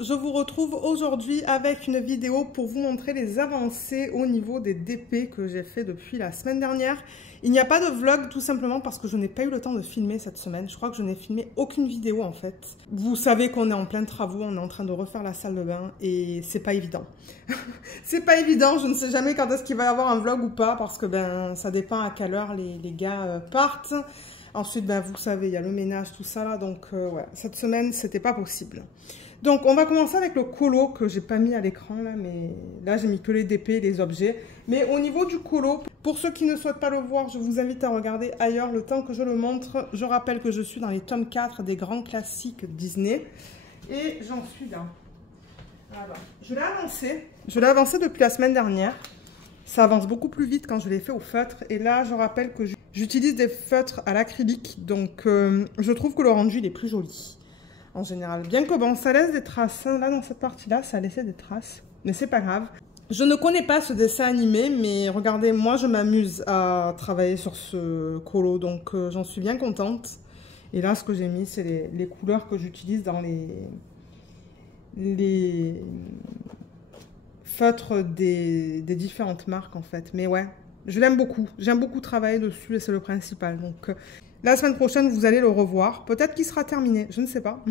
je vous retrouve aujourd'hui avec une vidéo pour vous montrer les avancées au niveau des DP que j'ai fait depuis la semaine dernière. Il n'y a pas de vlog tout simplement parce que je n'ai pas eu le temps de filmer cette semaine. Je crois que je n'ai filmé aucune vidéo en fait. Vous savez qu'on est en plein travaux, on est en train de refaire la salle de bain et c'est pas évident. C'est pas évident, je ne sais jamais quand est-ce qu'il va y avoir un vlog ou pas parce que ça dépend à quelle heure les gars partent. Ensuite, vous savez, il y a le ménage, tout ça là, donc ouais, cette semaine, c'était pas possible. Donc, on va commencer avec le colo que j'ai pas mis à l'écran là, mais là, j'ai mis que les DP, les objets. Mais au niveau du colo, pour ceux qui ne souhaitent pas le voir, je vous invite à regarder ailleurs le temps que je le montre. Je rappelle que je suis dans les tomes 4 des grands classiques Disney. Et j'en suis là. Alors, je l'ai avancé depuis la semaine dernière. Ça avance beaucoup plus vite quand je l'ai fait au feutre. Et là, je rappelle que j'utilise des feutres à l'acrylique. Donc, je trouve que le rendu, il est plus joli. En général. Bien que bon, ça laisse des traces. Hein. Là, dans cette partie-là, ça a laissé des traces. Mais c'est pas grave. Je ne connais pas ce dessin animé. Mais regardez, moi, je m'amuse à travailler sur ce colo. Donc, j'en suis bien contente. Et là, ce que j'ai mis, c'est les couleurs que j'utilise dans les feutres des différentes marques en fait. Mais ouais, je l'aime beaucoup. J'aime beaucoup travailler dessus et c'est le principal. Donc la semaine prochaine, vous allez le revoir. Peut-être qu'il sera terminé, je ne sais pas.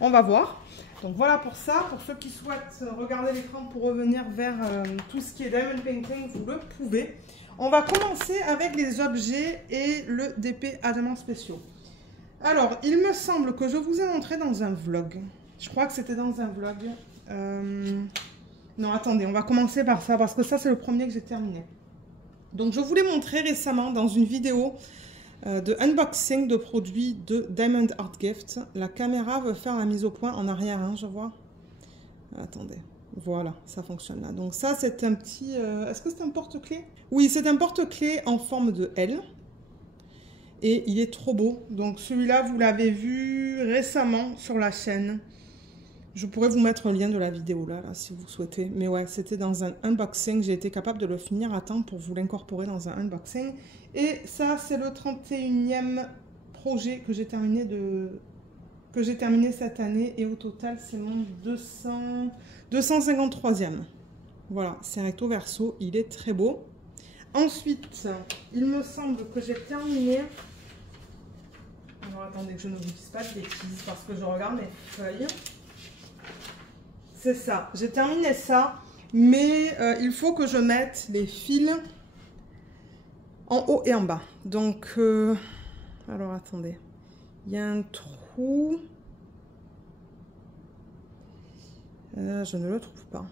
On va voir. Donc voilà pour ça. Pour ceux qui souhaitent regarder l'écran pour revenir vers tout ce qui est diamond painting, vous le pouvez. On va commencer avec les objets et le DP à diamants spéciaux. Alors, il me semble que je vous ai montré dans un vlog. Je crois que c'était dans un vlog. Non, attendez, on va commencer par ça, parce que ça, c'est le premier que j'ai terminé. Donc, je vous l'ai montré récemment dans une vidéo de unboxing de produits de Diamond Art Gift. La caméra veut faire la mise au point en arrière, hein, je vois. Attendez, voilà, ça fonctionne là. Donc, ça, c'est un petit... Est-ce que c'est un porte-clés? Oui, c'est un porte-clés en forme de L. Et il est trop beau. Donc, celui-là, vous l'avez vu récemment sur la chaîne. Je pourrais vous mettre le lien de la vidéo là, si vous souhaitez. Mais ouais, c'était dans un unboxing. J'ai été capable de le finir à temps pour vous l'incorporer dans un unboxing. Et ça, c'est le 31e projet que j'ai terminé cette année. Et au total, c'est mon 253e. Voilà, c'est recto verso. Il est très beau. Ensuite, il me semble que j'ai terminé... Alors, attendez que je ne vous dise pas de bêtises parce que je regarde mes feuilles. C'est ça, j'ai terminé ça, mais il faut que je mette les fils en haut et en bas. Donc, alors attendez, il y a un trou. Je ne le trouve pas.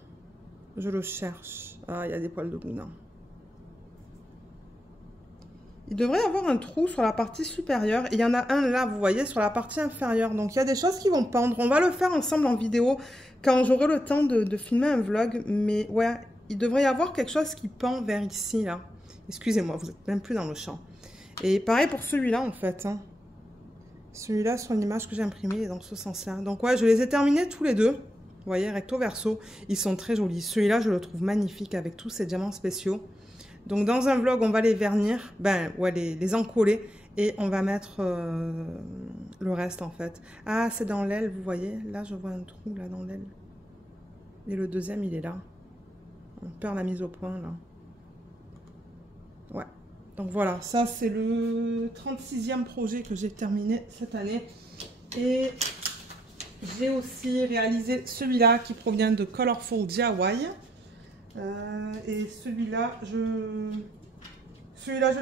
Je le cherche. Ah, il y a des poils de boudin. Il devrait y avoir un trou sur la partie supérieure. Et il y en a un là, vous voyez, sur la partie inférieure. Donc, il y a des choses qui vont pendre. On va le faire ensemble en vidéo quand j'aurai le temps de filmer un vlog. Mais ouais, il devrait y avoir quelque chose qui pend vers ici, là. Excusez-moi, vous n'êtes même plus dans le champ. Et pareil pour celui-là, en fait. Hein. Celui-là, sur l'image que j'ai imprimée, il est dans ce sens-là. Donc ouais, je les ai terminés tous les deux. Vous voyez, recto verso. Ils sont très jolis. Celui-là, je le trouve magnifique avec tous ces diamants spéciaux. Donc, dans un vlog, on va les vernir, ouais, les encoller et on va mettre le reste, en fait. Ah, c'est dans l'aile, vous voyez. Là, je vois un trou, là, dans l'aile. Et le deuxième, il est là. On perd la mise au point, là. Ouais. Donc, voilà. Ça, c'est le 36e projet que j'ai terminé cette année. Et j'ai aussi réalisé celui-là qui provient de Colorful DIY. Et celui-là, je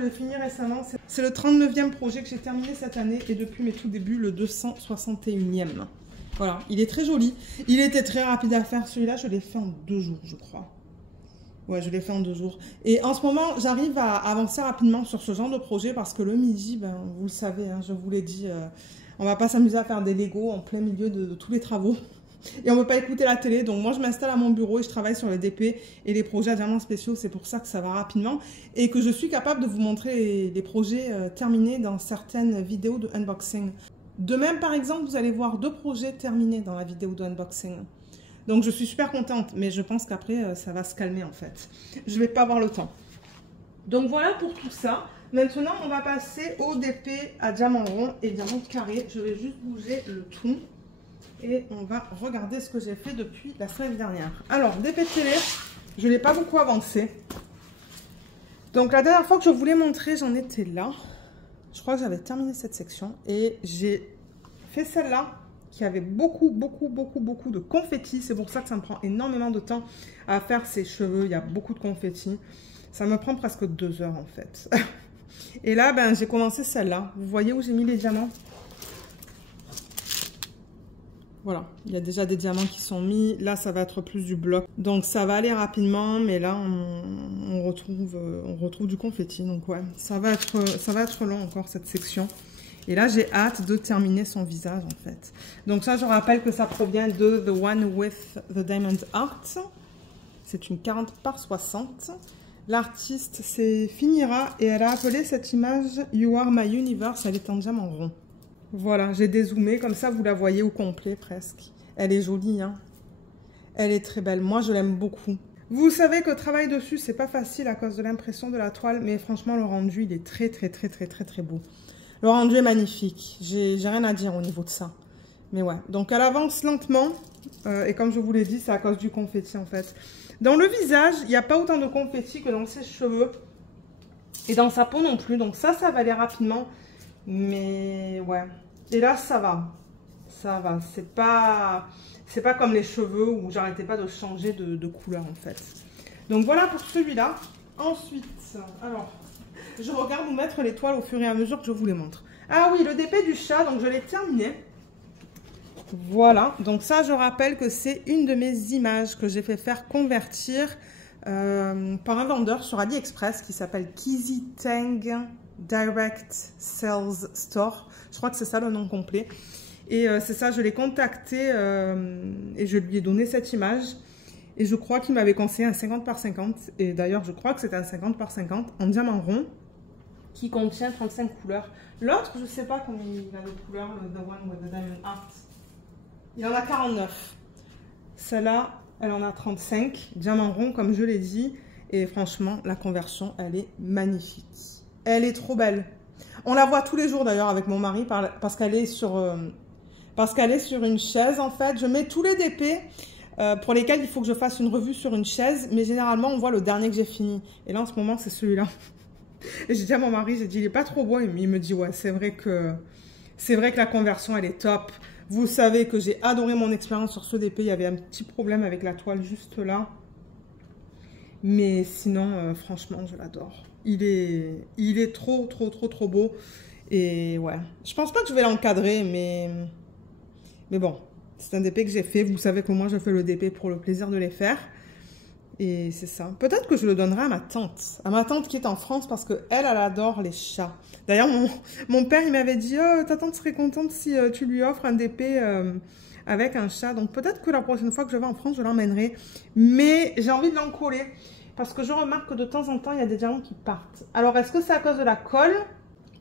l'ai fini récemment. C'est le 39e projet que j'ai terminé cette année et depuis mes tout débuts, le 261e. Voilà, il est très joli. Il était très rapide à faire. Celui-là, je l'ai fait en 2 jours, je crois. Ouais, je l'ai fait en 2 jours. Et en ce moment, j'arrive à avancer rapidement sur ce genre de projet parce que le midi, vous le savez, hein, je vous l'ai dit, on va pas s'amuser à faire des Legos en plein milieu de tous les travaux. Et on ne peut pas écouter la télé, donc moi je m'installe à mon bureau et je travaille sur les DP et les projets à diamants spéciaux, c'est pour ça que ça va rapidement et que je suis capable de vous montrer les projets terminés dans certaines vidéos de unboxing. De même, par exemple, vous allez voir 2 projets terminés dans la vidéo de unboxing. Donc je suis super contente, mais je pense qu'après ça va se calmer en fait. Je ne vais pas avoir le temps. Donc voilà pour tout ça. Maintenant, on va passer au DP à diamant rond et diamant carré. Je vais juste bouger le tout. Et on va regarder ce que j'ai fait depuis la semaine dernière. Alors, DP de télé, je ne l'ai pas beaucoup avancé. Donc, la dernière fois que je voulais montrer, j'en étais là. Je crois que j'avais terminé cette section. Et j'ai fait celle-là, qui avait beaucoup de confettis. C'est pour ça que ça me prend énormément de temps à faire ses cheveux. Il y a beaucoup de confettis. Ça me prend presque 2 heures, en fait. Et là, ben, j'ai commencé celle-là. Vous voyez où j'ai mis les diamants? Voilà, il y a déjà des diamants qui sont mis. Là, ça va être plus du bloc. Donc, ça va aller rapidement. Mais là, on retrouve du confetti. Donc, ouais, ça va être long encore, cette section. Et là, j'ai hâte de terminer son visage, en fait. Donc, ça, je rappelle que ça provient de The One with the Diamond Heart. C'est une 40 par 60. L'artiste, c'est Finira. Et elle a appelé cette image « You are my universe ». Elle est en diamant rond. Voilà, j'ai dézoomé, comme ça vous la voyez au complet presque. Elle est jolie, hein. Elle est très belle, moi je l'aime beaucoup. Vous savez que travailler dessus, c'est pas facile à cause de l'impression de la toile, mais franchement le rendu, il est très beau. Le rendu est magnifique, j'ai rien à dire au niveau de ça. Mais ouais, donc elle avance lentement, et comme je vous l'ai dit, c'est à cause du confetti en fait. Dans le visage, il n'y a pas autant de confetti que dans ses cheveux, et dans sa peau non plus, donc ça va aller rapidement. Mais ouais, et là ça va, c'est pas comme les cheveux où j'arrêtais pas de changer de couleur en fait. Donc voilà pour celui-là. Ensuite, alors, je regarde où mettre les toiles au fur et à mesure que je vous les montre. Ah oui, le DP du chat, donc je l'ai terminé. Voilà, donc ça je rappelle que c'est une de mes images que j'ai fait faire convertir par un vendeur sur AliExpress qui s'appelle Kizzy Tang Direct Sales Store, je crois que c'est ça le nom complet. Et c'est ça, je l'ai contacté et je lui ai donné cette image. Et je crois qu'il m'avait conseillé un 50 par 50. Et d'ailleurs, je crois que c'est un 50 par 50 en diamant rond qui contient 35 couleurs. L'autre, je ne sais pas combien il a de couleurs, le The One with the Diamond Heart. Il en a 49. Celle-là, elle en a 35. Diamant rond, comme je l'ai dit. Et franchement, la conversion, elle est magnifique. Elle est trop belle. On la voit tous les jours d'ailleurs avec mon mari parce qu'elle est sur une chaise en fait. Je mets tous les DP pour lesquels il faut que je fasse une revue sur une chaise. Mais généralement, on voit le dernier que j'ai fini. Et là, en ce moment, c'est celui-là. Et j'ai dit à mon mari, j'ai dit, il est pas trop beau. Et il me dit, ouais, c'est vrai que la conversion, elle est top. Vous savez que j'ai adoré mon expérience sur ce DP. Il y avait un petit problème avec la toile juste là. Mais sinon, franchement, je l'adore. Il est trop beau. Et ouais, je pense pas que je vais l'encadrer, mais bon, c'est un DP que j'ai fait. Vous savez que moi, je fais le DP pour le plaisir de les faire. Et c'est ça. Peut-être que je le donnerai à ma tante qui est en France parce qu'elle adore les chats. D'ailleurs, mon père, il m'avait dit, oh, ta tante serait contente si tu lui offres un DP avec un chat. Donc peut-être que la prochaine fois que je vais en France, je l'emmènerai. Mais j'ai envie de l'encoller. Parce que je remarque que de temps en temps, il y a des diamants qui partent. Alors, est-ce que c'est à cause de la colle?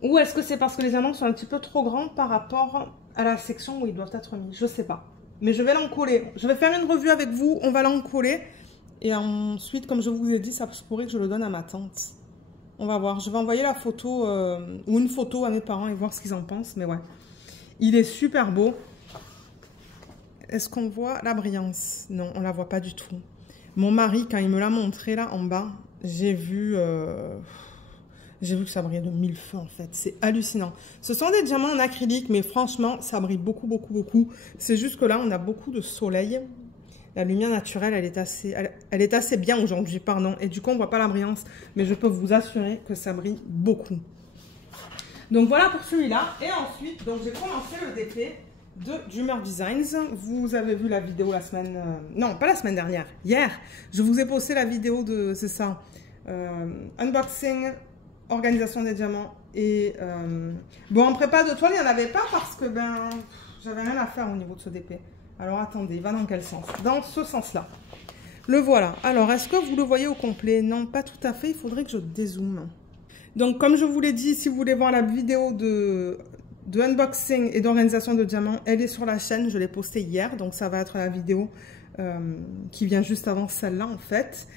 Ou est-ce que c'est parce que les diamants sont un petit peu trop grands par rapport à la section où ils doivent être mis? Je sais pas. Mais je vais l'encoller. Je vais faire une revue avec vous. On va l'encoller. Et ensuite, comme je vous ai dit, ça pourrait que je le donne à ma tante. On va voir. Je vais envoyer la photo ou une photo à mes parents et voir ce qu'ils en pensent. Mais ouais, il est super beau. Est-ce qu'on voit la brillance? Non, on la voit pas du tout. Mon mari, quand il me l'a montré là en bas, j'ai vu que ça brillait de mille feux en fait. C'est hallucinant. Ce sont des diamants en acrylique, mais franchement, ça brille beaucoup. C'est juste que là, on a beaucoup de soleil. La lumière naturelle, elle est assez bien aujourd'hui, pardon. Et du coup, on ne voit pas la brillance. Mais je peux vous assurer que ça brille beaucoup. Donc voilà pour celui-là. Et ensuite, donc j'ai commencé le DP de Dreamer Designs. Vous avez vu la vidéo la semaine... non, pas la semaine dernière. Hier, je vous ai posté la vidéo de... C'est ça. Unboxing, organisation des diamants. Et... bon, en prépa de toile, il n'y en avait pas parce que, ben... j'avais rien à faire au niveau de ce DP. Alors, attendez, il va dans quel sens? Dans ce sens-là. Le voilà. Alors, est-ce que vous le voyez au complet? Non, pas tout à fait. Il faudrait que je dézoome. Donc, comme je vous l'ai dit, si vous voulez voir la vidéo de unboxing et d'organisation de diamants, elle est sur la chaîne, je l'ai postée hier, donc ça va être la vidéo qui vient juste avant celle-là en fait.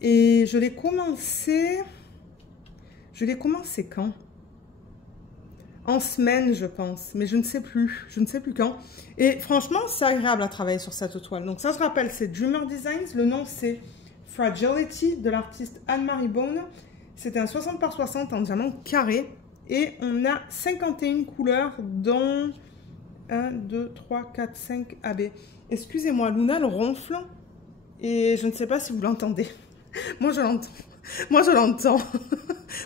Et je l'ai commencé quand? en semaine, je pense. Mais je ne sais plus. Je ne sais plus quand. Et franchement, c'est agréable à travailler sur cette toile. Donc ça, je rappelle, c'est Dreamer Designs. Le nom, c'est Fragility de l'artiste Anne-Marie Bone. C'est un 60 par 60 en diamant carré. Et on a 51 couleurs, dont 1, 2, 3, 4, 5 AB. Excusez-moi, Luna le ronfle. Et je ne sais pas si vous l'entendez. Moi, je l'entends. Moi, je l'entends.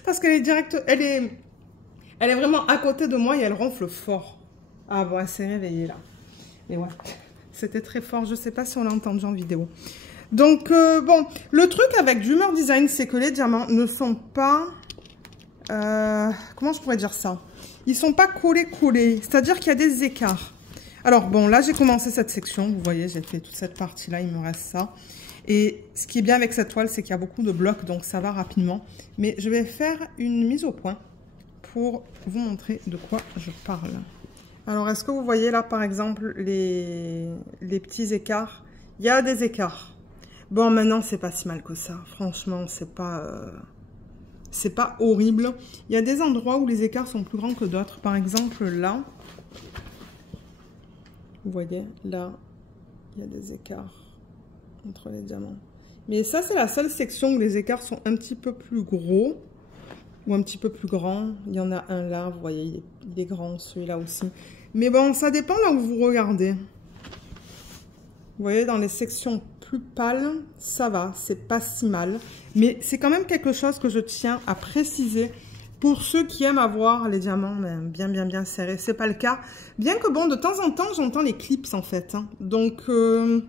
Parce qu'elle est directe. Elle est vraiment à côté de moi et elle ronfle fort. Ah bon, elle s'est réveillée là. Mais ouais, c'était très fort. Je ne sais pas si on l'a entendu en vidéo. Donc, bon, le truc avec Dreamer Design, c'est que les diamants ne sont pas... comment je pourrais dire ça? Ils ne sont pas collés. C'est-à-dire qu'il y a des écarts. Alors, bon, là, j'ai commencé cette section. Vous voyez, j'ai fait toute cette partie-là. Il me reste ça. Et ce qui est bien avec cette toile, c'est qu'il y a beaucoup de blocs. Donc, ça va rapidement. Mais je vais faire une mise au point pour vous montrer de quoi je parle. Alors, est-ce que vous voyez là, par exemple, les petits écarts? Il y a des écarts. Bon, maintenant, c'est pas si mal que ça. Franchement, c'est pas horrible. Il y a des endroits où les écarts sont plus grands que d'autres. Par exemple, là, vous voyez, là, il y a des écarts entre les diamants. Mais ça, c'est la seule section où les écarts sont un petit peu plus gros ou un petit peu plus grands. Il y en a un là, vous voyez, il est grand, celui-là aussi. Mais bon, ça dépend là où vous regardez. Vous voyez, dans les sections plus pâles, ça va, c'est pas si mal. Mais c'est quand même quelque chose que je tiens à préciser pour ceux qui aiment avoir les diamants bien serrés. C'est pas le cas. Bien que bon, de temps en temps, j'entends les clips en fait. Hein. Donc, vous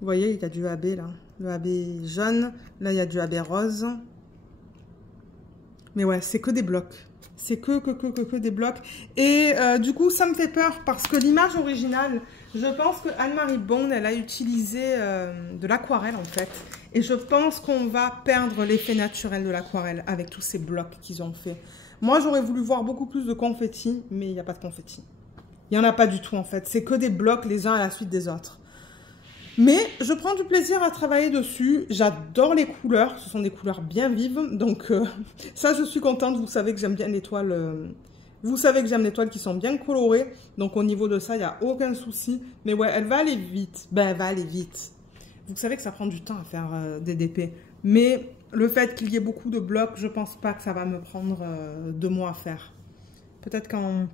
voyez, il y a du AB là. Le AB jaune. Là, il y a du AB rose. Mais ouais, c'est que des blocs. C'est que des blocs. Et du coup, ça me fait peur parce que l'image originale, je pense que Anne-Marie Bone, elle a utilisé de l'aquarelle en fait. Et je pense qu'on va perdre l'effet naturel de l'aquarelle avec tous ces blocs qu'ils ont fait. Moi, j'aurais voulu voir beaucoup plus de confetti, mais il n'y a pas de confetti. Il n'y en a pas du tout en fait. C'est que des blocs les uns à la suite des autres. Mais je prends du plaisir à travailler dessus. J'adore les couleurs. Ce sont des couleurs bien vives. Donc ça, je suis contente. Vous savez que j'aime bien les toiles. Vous savez que j'aime les toiles qui sont bien colorées. Donc au niveau de ça, il n'y a aucun souci. Mais ouais, elle va aller vite. Ben, elle va aller vite. Vous savez que ça prend du temps à faire des DP. Mais le fait qu'il y ait beaucoup de blocs, je pense pas que ça va me prendre 2 mois à faire. Peut-être qu'en...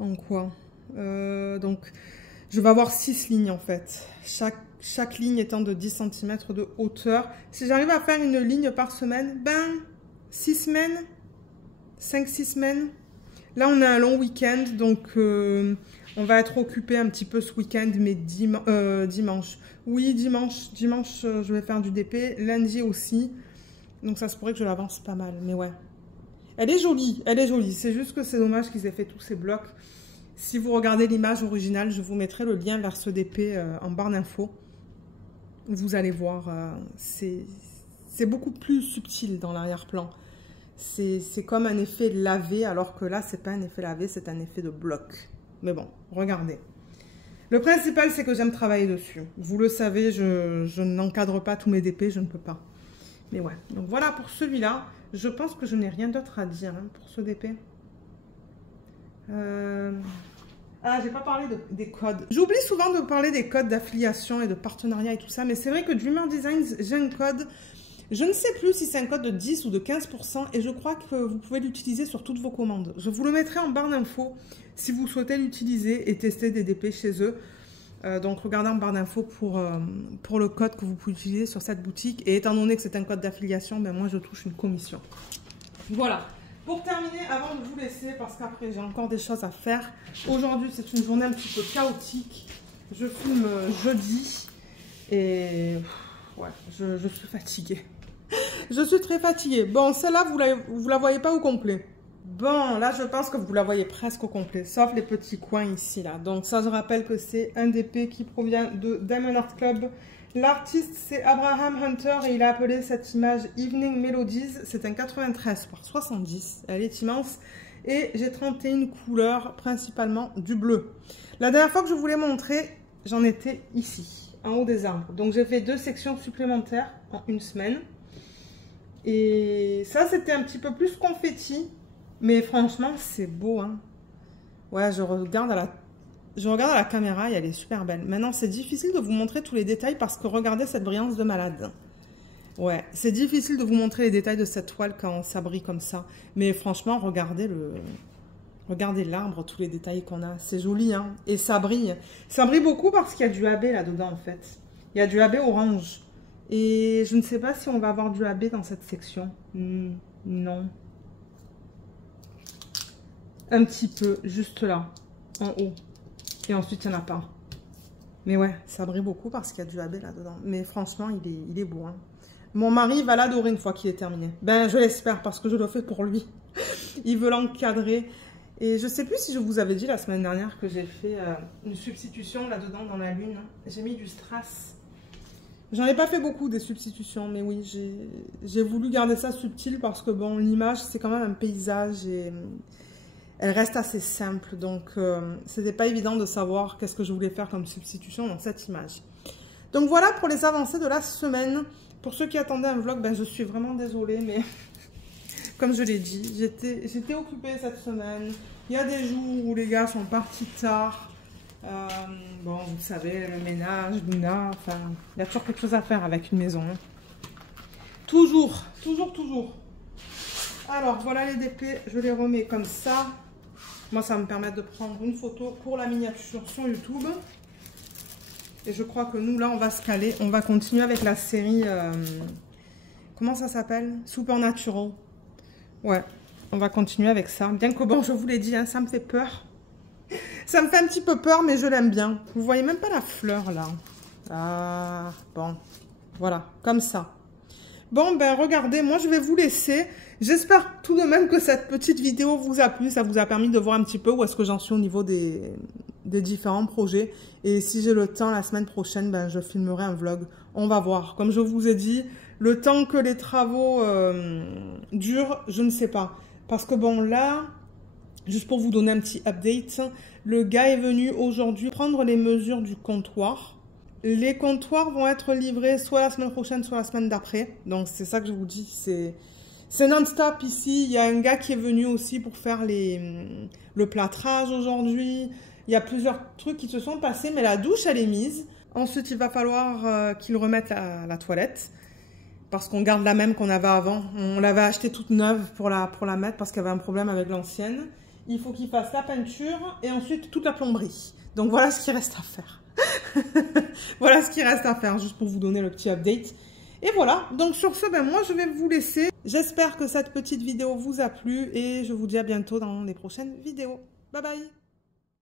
En quoi donc... Je vais avoir 6 lignes en fait, chaque ligne étant de 10 cm de hauteur. Si j'arrive à faire une ligne par semaine, ben 6 semaines, 5-6 semaines. Là on a un long week-end, donc on va être occupé un petit peu ce week-end, mais dimanche. Oui, dimanche je vais faire du DP, lundi aussi. Donc ça se pourrait que je l'avance pas mal, mais ouais. Elle est jolie, c'est juste que c'est dommage qu'ils aient fait tous ces blocs. Si vous regardez l'image originale, je vous mettrai le lien vers ce DP en barre d'infos. Vous allez voir, c'est beaucoup plus subtil dans l'arrière-plan. C'est comme un effet lavé, alors que là, c'est pas un effet lavé, c'est un effet de bloc. Mais bon, regardez. Le principal, c'est que j'aime travailler dessus. Vous le savez, je n'encadre pas tous mes DP, je ne peux pas. Mais ouais, donc voilà pour celui-là. Je pense que je n'ai rien d'autre à dire hein, pour ce DP. Ah, j'ai pas parlé des codes. J'oublie souvent de parler des codes d'affiliation et de partenariat et tout ça, mais c'est vrai que Dreamer Designs, j'ai un code. Je ne sais plus si c'est un code de 10 ou de 15% et je crois que vous pouvez l'utiliser sur toutes vos commandes. Je vous le mettrai en barre d'infos si vous souhaitez l'utiliser et tester des DP chez eux. Donc regardez en barre d'infos pour le code que vous pouvez utiliser sur cette boutique. Et étant donné que c'est un code d'affiliation, ben moi je touche une commission. Voilà. Pour terminer, avant de vous laisser, parce qu'après j'ai encore des choses à faire, aujourd'hui c'est une journée un petit peu chaotique. Je filme jeudi et ouais, je suis fatiguée. Je suis très fatiguée. Bon, celle-là, vous la voyez pas au complet. Bon, là je pense que vous la voyez presque au complet, sauf les petits coins ici là. Donc ça, je rappelle que c'est un DP qui provient de Diamond Art Club. L'artiste, c'est Abraham Hunter et il a appelé cette image Evening Melodies. C'est un 93 par 70. Elle est immense. Et j'ai 31 couleurs, principalement du bleu. La dernière fois que je vous l'ai montré, j'en étais ici, en haut des arbres. Donc j'ai fait 2 sections supplémentaires en une semaine. Et ça, c'était un petit peu plus confetti. Mais franchement, c'est beau, hein. Ouais, je regarde à la caméra et elle est super belle. Maintenant, c'est difficile de vous montrer tous les détails parce que regardez cette brillance de malade. Ouais, c'est difficile de vous montrer les détails de cette toile quand ça brille comme ça. Mais franchement, regardez l'arbre, tous les détails qu'on a. C'est joli, hein. Et ça brille. Ça brille beaucoup parce qu'il y a du AB là-dedans, en fait. Il y a du AB orange. Et je ne sais pas si on va avoir du AB dans cette section. Non. Un petit peu, juste là, en haut. Et ensuite, il n'y en a pas. Mais ouais, ça brille beaucoup parce qu'il y a du AB là-dedans. Mais franchement, il est beau, hein. Mon mari va l'adorer une fois qu'il est terminé. Ben, je l'espère parce que je le fais pour lui. Il veut l'encadrer. Et je sais plus si je vous avais dit la semaine dernière que j'ai fait une substitution là-dedans dans la lune. J'ai mis du strass. J'en ai pas fait beaucoup des substitutions, mais oui, j'ai voulu garder ça subtil parce que bon, l'image, c'est quand même un paysage et elle reste assez simple. Donc, c'était pas évident de savoir qu'est-ce que je voulais faire comme substitution dans cette image. Donc voilà pour les avancées de la semaine. Pour ceux qui attendaient un vlog, ben, je suis vraiment désolée, mais comme je l'ai dit, j'étais occupée cette semaine. Il y a des jours où les gars sont partis tard. Bon, vous savez, le ménage, Luna, enfin, il y a toujours quelque chose à faire avec une maison. Hein. Toujours. Alors, voilà les DP, je les remets comme ça. Moi, ça va me permettre de prendre une photo pour la miniature sur YouTube. Et je crois que nous, là, on va se caler. On va continuer avec la série... comment ça s'appelle? Supernatural. Ouais, on va continuer avec ça. Bien que, bon, je vous l'ai dit, hein, ça me fait peur. Ça me fait un petit peu peur, mais je l'aime bien. Vous voyez même pas la fleur, là. Ah, bon. Voilà, comme ça. Bon, ben, regardez, moi, je vais vous laisser. J'espère tout de même que cette petite vidéo vous a plu. Ça vous a permis de voir un petit peu où est-ce que j'en suis au niveau des différents projets. Et si j'ai le temps, la semaine prochaine, ben, je filmerai un vlog. On va voir. Comme je vous ai dit, le temps que les travaux durent, je ne sais pas. Parce que bon, là, juste pour vous donner un petit update, le gars est venu aujourd'hui prendre les mesures du comptoir. Les comptoirs vont être livrés soit la semaine prochaine, soit la semaine d'après. Donc, c'est ça que je vous dis. C'est non-stop ici. Il y a un gars qui est venu aussi pour faire le plâtrage aujourd'hui. Il y a plusieurs trucs qui se sont passés, mais la douche, elle est mise. Ensuite, il va falloir qu'il remette la toilette. Parce qu'on garde la même qu'on avait avant. On l'avait achetée toute neuve pour la mettre parce qu'il y avait un problème avec l'ancienne. Il faut qu'il fasse la peinture et ensuite toute la plomberie. Donc voilà ce qui reste à faire. Voilà ce qui reste à faire, juste pour vous donner le petit update. Et voilà, donc sur ce, ben moi je vais vous laisser. J'espère que cette petite vidéo vous a plu et je vous dis à bientôt dans les prochaines vidéos. Bye bye!